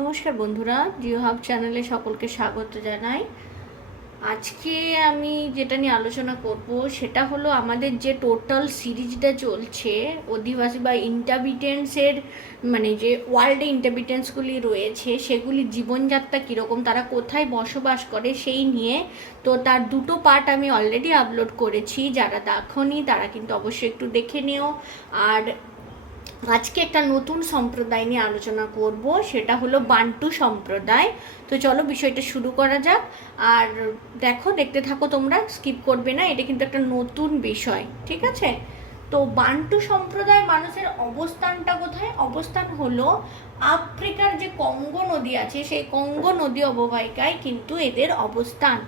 নমস্কার বন্ধুরা জিও হাব চ্যানেলে সকলকে স্বাগত জানাই। আজকে আমি যেটা নিয়ে আলোচনা করব, সেটা হলো আমাদের যে টোটাল সিরিজটা চলছে, অধিবাসী বা ইন্টাবিটেন্সের মানে যে ওয়ার্ল্ডে ইন্টাবিটেন্সগুলি রয়েছে, সেগুলি জীবনযাত্রা কীরকম, তারা কোথায় বসবাস করে, সেই নিয়ে তো তার দুটো পার্ট আমি অলরেডি আপলোড করেছি, যারা দেখনি তারা কিন্তু অবশ্যই একটু দেখে নিও। আর আজকে একটা নতুন সম্প্রদায় নিয়ে আলোচনা করব, সেটা হলো বান্টু সম্প্রদায়। তো চলো বিষয়টা শুরু করা যাক। আর দেখো, দেখতে থাকো তোমরা, স্কিপ করবে না, এটা কিন্তু একটা নতুন বিষয়, ঠিক আছে? তো বান্টু সম্প্রদায় মানুষের অবস্থানটা কোথায়? অবস্থান হলো আফ্রিকার যে কঙ্গো নদী আছে, সেই কঙ্গো নদী অববাহিকায় কিন্তু এদের অবস্থান।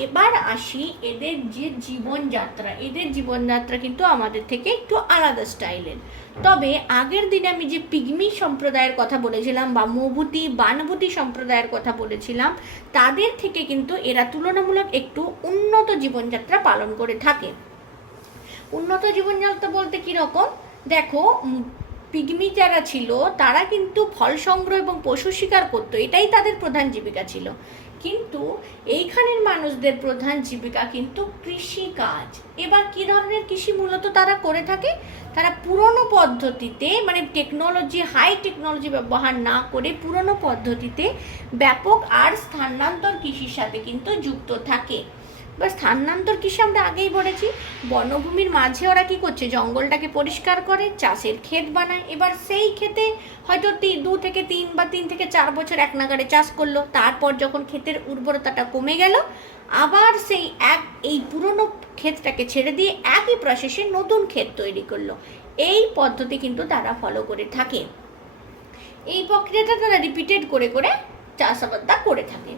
এবার আসি এদের যে জীবনযাত্রা। এদের জীবনযাত্রা কিন্তু আমাদের থেকে একটু আলাদা স্টাইলের। তবে আগের দিনে আমি যে পিগমি সম্প্রদায়ের কথা বলেছিলাম বা মভূতি, বানভূতি সম্প্রদায়ের কথা বলেছিলাম, তাদের থেকে কিন্তু এরা তুলনামূলক একটু উন্নত জীবনযাত্রা পালন করে থাকে। উন্নত জীবনযাত্রা বলতে কীরকম দেখো পিগমি যারা ছিল, তারা কিন্তু ফল সংগ্রহ এবং পশু শিকার করতো, এটাই তাদের প্রধান জীবিকা ছিল। কিন্তু এইখানের মানুষদের প্রধান জীবিকা কিন্তু কৃষিকাজ। এবার কি ধরনের কৃষি মূলত তারা করে থাকে? তারা পুরনো পদ্ধতিতে মানে টেকনোলজি হাই টেকনোলজি ব্যবহার না করে পুরনো পদ্ধতিতে ব্যাপক আর স্থানান্তর কৃষির সাথে কিন্তু যুক্ত থাকে। বা স্থানান্তর কৃষি আমরা আগেই বলেছি? বনভূমির মাঝে ওরা কি করছে? জঙ্গলটাকে পরিষ্কার করে, চাষের ক্ষেত বানায়। এবার সেই ক্ষেতে হয়তো দু থেকে তিন বা তিন থেকে চার বছর এক নাগারে চাষ করল। তারপর যখন ক্ষেতের উর্বরতাটা কমে গেল, আবার সেই এক, এই পুরনো ক্ষেতটাকে ছেড়ে দিয়ে একই প্রসেসে নতুন ক্ষেত তৈরি করল। এই পদ্ধতি কিন্তু তারা ফলো করে থাকে। এই প্রক্রিয়াটা তারা রিপিটেড করে করে চাষাবাদটা করে থাকে।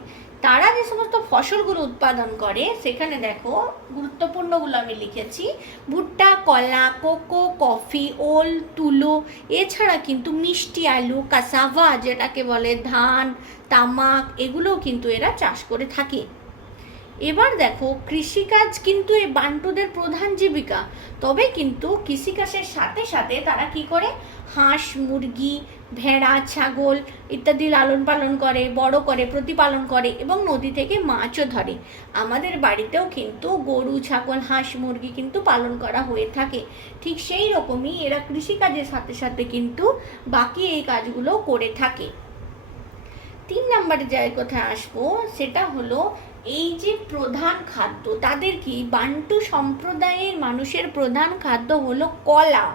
তারা যে সমস্ত ফসলগুলো উৎপাদন করে, সেখানে দেখো গুরুত্বপূর্ণগুলো আমি লিখেছি। ভুট্টা, কলা, কোকো, কফি, ওল, তুলো, এছাড়া কিন্তু মিষ্টি, আলু, কাসাভা যেটাকে বলে ধান, তামাক, এগুলোও কিন্তু এরা চাষ করে থাকে। এবার দেখো কৃষিকাজ কিন্তু এই বান্টুদের প্রধান জীবিকা। তবে কিন্তু কৃষিকাজের সাথে সাথে তারা কি করে? হাঁস, মুরগি, ভেড়া, ছাগল ইত্যাদি লালন পালন করে, বড় করে, প্রতিপালন করে এবং নদী থেকে মাছও ধরে। আমাদের বাড়িতেও কিন্তু গরু, ছাগল, হাঁস, মুরগি কিন্তু পালন করা হয়ে থাকে। ঠিক সেই রকমই এরা কৃষিকাজের সাথে সাথে কিন্তু বাকি এই কাজগুলো করে থাকে। তিন নম্বরে যার কোথায় আসব, সেটা হলো এই যে প্রধান খাদ্য, তাদের কি বান্টু সম্প্রদায়ের মানুষের প্রধান খাদ্য হলো কলা।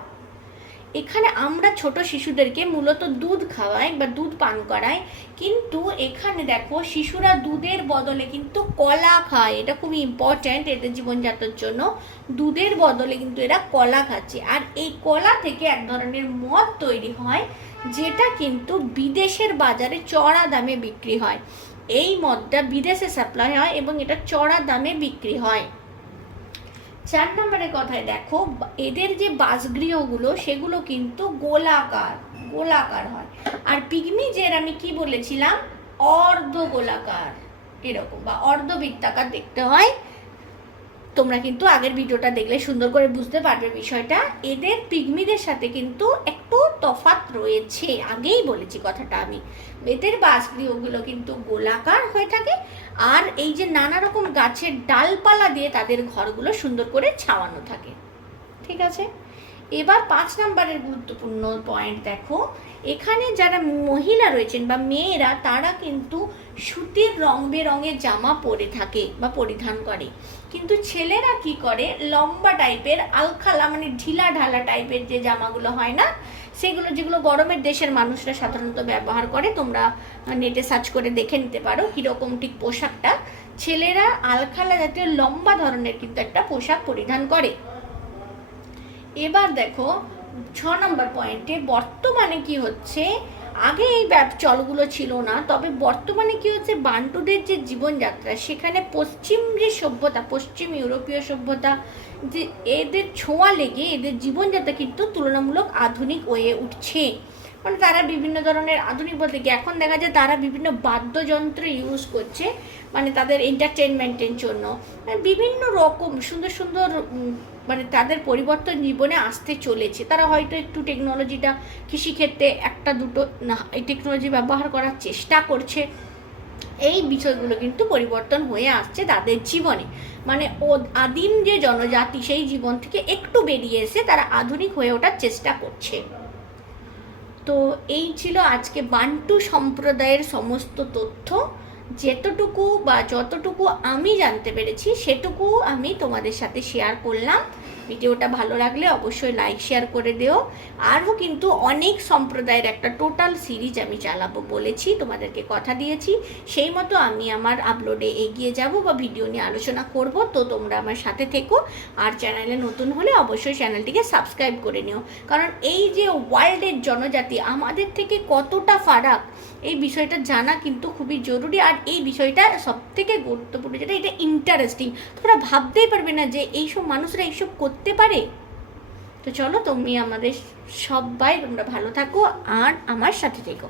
এখানে আমরা ছোট শিশুদেরকে মূলত দুধ খাওয়াই বা দুধ পান করাই। কিন্তু এখানে দেখো, শিশুরা দুধের বদলে কিন্তু কলা খায়। এটা খুবই ইম্পর্ট্যান্ট এদের জীবনযাত্রার জন্য। দুধের বদলে কিন্তু এরা কলা খাচ্ছে। আর এই কলা থেকে এক ধরনের মদ তৈরি হয়, যেটা কিন্তু বিদেশের বাজারে চড়া দামে বিক্রি হয়। এই মদটা বিদেশে সাপ্লাই হয় এবং এটা চড়া দামে বিক্রি হয়। চার নম্বরে কথায় দেখো এদের যে বাসগৃহগুলো, সেগুলো কিন্তু গোলাকার গোলাকার হয়। আর পিগমি যে আমি কি বলেছিলাম? অর্ধ গোলাকার এরকম, বা অর্ধবৃত্তাকার দেখতে হয়। তোমরা কিন্তু আগের ভিডিওটা দেখলে সুন্দর করে বুঝতে পারবে বিষয়টা। এদের পিগমিদের সাথে কিন্তু একটু তফাৎ রয়েছে, আগেই বলেছি কথাটা আমি। এদের বাসগৃহগুলো কিন্তু গোলাকার হয়ে থাকে আর এই যে নানা রকম গাছের ডালপালা দিয়ে তাদের ঘরগুলো সুন্দর করে ছাওয়ানো থাকে। ঠিক আছে? এবার পাঁচ নম্বরের গুরুত্বপূর্ণ পয়েন্ট দেখো। এখানে যারা মহিলা রয়েছেন বা মেয়েরা, তারা কিন্তু সুতির রং বেরঙের জামা পরে থাকে বা পরিধান করে। কিন্তু ছেলেরা কি করে? লম্বা টাইপের আলখালা মানে ঢিলা ঢালা টাইপের যে জামাগুলো হয় না, সেগুলো যেগুলো গরমের দেশের মানুষরা সাধারণত ব্যবহার করে, তোমরা নেটে সার্চ করে দেখে নিতে পারো, কীরকম ঠিক পোশাকটা। ছেলেরা আলখালা জাতীয় লম্বা ধরনের কিন্তু একটা পোশাক পরিধান করে। এবার দেখো, ছ নম্বর পয়েন্টে বর্তমানে কি হচ্ছে? আগে এই ব্যাপ চলগুলো ছিল না, তবে বর্তমানে কি হচ্ছে? বান্টুদের যে জীবনযাত্রা, সেখানে পশ্চিম যে সভ্যতা, পশ্চিম ইউরোপীয় সভ্যতা, যে এদের ছোঁয়া লেগে এদের জীবনযাত্রা কিন্তু তুলনামূলক আধুনিক হয়ে উঠছে। মানে তারা বিভিন্ন ধরনের আধুনিক বলতে কি, এখন দেখা যায় তারা বিভিন্ন বাদ্যযন্ত্র ইউজ করছে মানে তাদের এন্টারটেনমেন্টের জন্য। বিভিন্ন রকম, সুন্দর সুন্দর মানে তাদের পরিবর্তন জীবনে আসতে চলেছে। তারা হয়তো একটু টেকনোলজিটা কৃষিক্ষেত্রে একটা দুটো না, এই টেকনোলজি ব্যবহার করার চেষ্টা করছে। এই বিষয়গুলো কিন্তু পরিবর্তন হয়ে আসছে তাদের জীবনে। মানে ও, আদিম যে জনজাতি সেই জীবন থেকে একটু বেরিয়ে এসে তারা আধুনিক হয়ে ওঠার চেষ্টা করছে। তো এই ছিল আজকে বান্টু সম্প্রদায়ের সমস্ত তথ্য। যেতটুকু বা যতটুকু আমি জানতে পেরেছি সেটুকু আমি তোমাদের সাথে শেয়ার করলাম। ভিডিওটা ভালো লাগলে অবশ্যই লাইক শেয়ার করে দিও। আরও কিন্তু অনেক সম্প্রদায়ের একটা টোটাল সিরিজ আমি চালাবো বলেছি, তোমাদেরকে কথা দিয়েছি। সেই মতো আমি আমার আপলোডে এগিয়ে যাব বা ভিডিও নিয়ে আলোচনা করব, তো তোমরা আমার সাথে থেকো। আর চ্যানেলে নতুন হলে অবশ্যই চ্যানেলটিকে সাবস্ক্রাইব করে নিও। কারণ এই যে ওয়ার্ল্ডের জনজাতি, আমাদের থেকে কতটা ফারাক, এই বিষয়টা জানা কিন্তু খুবই জরুরি। আর এই বিষয়টা সব থেকে গুরুত্বপূর্ণ যেটা, এটা ইন্টারেস্টিং তোমরা ভাবতেই পারবে না যে এইসব মানুষরা এইসব করতে পারে? তো চলো তুমি আমাদের সবাই তোমরা ভালো থাকো আর আমার সাথে থেকো।